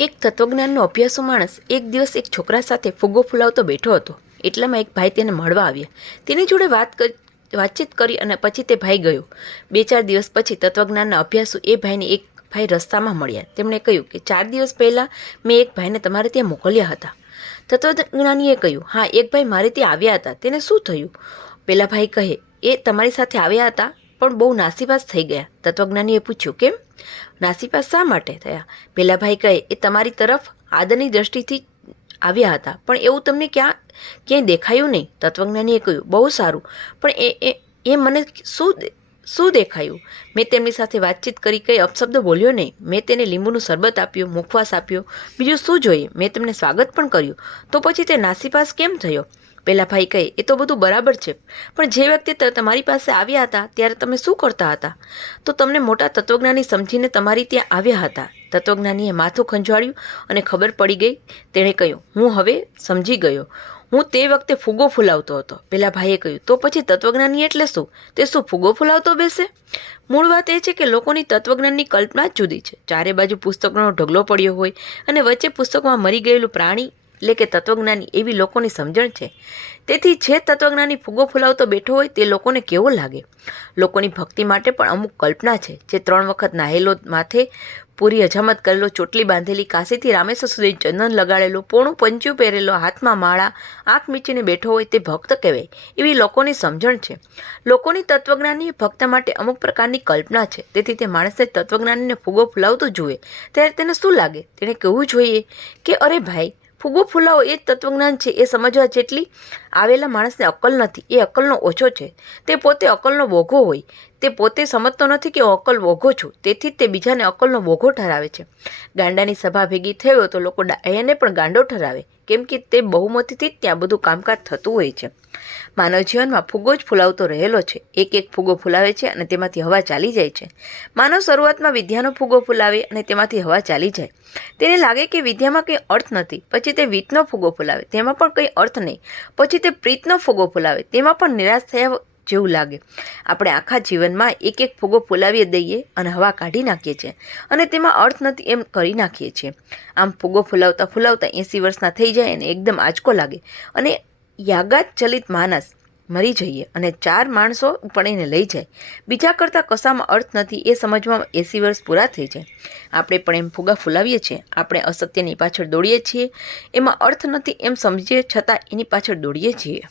એક તત્વજ્ઞાનનો અભ્યાસુ માણસ એક દિવસ એક છોકરા સાથે ફુગ્ગો ફૂલાવતો બેઠો હતો. એટલામાં એક ભાઈ તેને મળવા આવ્યા. તેની જોડે વાતચીત કરી અને પછી તે ભાઈ ગયો. 2-4 દિવસ પછી તત્વજ્ઞાનના અભ્યાસુ એ ભાઈને એક ભાઈ રસ્તામાં મળ્યા. તેમણે કહ્યું કે 4 દિવસ પહેલાં મેં એક ભાઈને તમારે ત્યાં મોકલ્યા હતા. તત્વજ્ઞાનીએ કહ્યું, હા, એક ભાઈ મારે ત્યાં આવ્યા હતા. તેને શું થયું? પેલા ભાઈ કહે, એ તમારી સાથે આવ્યા હતા પણ બહુ નાસીપાસ થઈ ગયા. તત્વજ્ઞાનીએ પૂછ્યું, કેમ? નાસીપાસ શા માટે થયા? પેલા ભાઈ કહે, એ તમારી તરફ આદરની દ્રષ્ટિથી આવ્યા હતા પણ એવું તમને ક્યાંય દેખાયું નહીં. તત્વજ્ઞાનીએ કહ્યું, બહુ સારું, પણ એ મને શું દેખાયું? મેં તેમની સાથે વાતચીત કરી, કંઈ અપશબ્દ બોલ્યો નહીં. મેં તેને લીંબુનું શરબત આપ્યું, મુખવાસ આપ્યો, બીજું શું જોઈએ? મેં તેમને સ્વાગત પણ કર્યું. તો પછી તે નાસીપાસ કેમ થયો? પેલા ભાઈ કહે, એ તો બધું બરાબર છે, પણ જે વ્યક્તિ તમારી પાસે આવ્યા હતા ત્યારે તમે શું કરતા હતા? તો તમને મોટા તત્વજ્ઞાની સમજીને તમારી ત્યાં આવ્યા હતા. તત્વજ્ઞાનીએ માથું ખંજવાળ્યું અને ખબર પડી ગઈ. તેણે કહ્યું, હું હવે સમજી ગયો. હું તે વખતે ફુગ્ગો ફૂલાવતો હતો. પેલા ભાઈએ કહ્યું, તો પછી તત્વજ્ઞાની એટલે શું? તે શું ફુગ્ગો ફૂલાવતો બેસે? મૂળ વાત એ છે કે લોકોની તત્વજ્ઞાનની કલ્પના જ જુદી છે. ચારે બાજુ પુસ્તકોનો ઢગલો પડ્યો હોય અને વચ્ચે પુસ્તકોમાં મરી ગયેલું પ્રાણી એટલે કે તત્વજ્ઞાની એવી લોકોની સમજણ છે. તેથી જે તત્વજ્ઞાની ફુગ્ગો ફૂલાવતો બેઠો હોય તે લોકોને કેવો લાગે? લોકોની ભક્તિ માટે પણ અમુક કલ્પના છે. જે 3 વખત નાહેલો, માથે પૂરી હજામત કરેલો, ચોટલી બાંધેલી, કાશીથી રામેશ્વર સુધી ચંદન લગાડેલો, પોણું પંચ્યું પહેરેલો, હાથમાં માળા, આંખ મીચીને બેઠો હોય તે ભક્ત કહેવાય. એવી લોકોની સમજણ છે. લોકોની તત્વજ્ઞાની ભક્ત માટે અમુક પ્રકારની કલ્પના છે. તેથી તે માણસને તત્વજ્ઞાનીને ફુગ્ગો ફૂલાવતો જુએ ત્યારે તેને શું લાગે? તેણે કહેવું જોઈએ કે અરે ભાઈ, ફુગ્ગો ફૂલાવો એ જ તત્વજ્ઞાન છે. એ સમજવા જેટલી આવેલા માણસને અક્કલ નથી. એ અક્કલનો ઓછો છે. તે પોતે અક્કલનો બોઘો હોય. તે પોતે સમજતો નથી કે હું અક્કલ બોઘો છું. તેથી જ તે બીજાને અક્કલનો બોઘો ઠરાવે છે. ગાંડાની સભા ભેગી થયો તો લોકો એને પણ ગાંડો ઠરાવે, કેમ કે તે બહુમતીથી જ ત્યાં બધું કામકાજ થતું હોય છે. માનવ જીવનમાં ફુગ્ગો જ ફૂલાવતો રહેલો છે. એક ફુગ્ગો ફૂલાવે છે અને તેમાંથી હવા ચાલી જાય છે. માનવ શરૂઆતમાં વિદ્યાનો ફુગ્ગો ફૂલાવે અને તેમાંથી હવા ચાલી જાય. તેને લાગે કે વિદ્યામાં કંઈ અર્થ નથી. પછી તે વિત્તનો ફુગ્ગો ફૂલાવે, તેમાં પણ કંઈ અર્થ નહીં. પછી તે પ્રીતનો ફુગ્ગો ફૂલાવે, તેમાં પણ નિરાશ થયા જેવું લાગે. આપણે આખા જીવનમાં એક ફુગ્ગો ફૂલાવી દઈએ અને હવા કાઢી નાખીએ છીએ અને તેમાં અર્થ નથી એમ કરી નાખીએ છીએ. આમ ફુગ્ગો ફૂલાવતા ફૂલાવતા 80 વર્ષના થઈ જાય અને એકદમ આંચકો લાગે અને યાગાત ચલિત માનસ મરી જઈએ અને 4 માણસો ઉપાડીને લઈ જાય. બીજા કરતાં કશામાં અર્થ નથી એ સમજવામાં 80 વર્ષ પૂરા થઈ જાય. આપણે પણ એમ ફુગ્ગા ફૂલાવીએ છીએ. આપણે અસત્યની પાછળ દોડીએ છીએ. એમાં અર્થ નથી એમ સમજીએ છતાં એની પાછળ દોડીએ છીએ.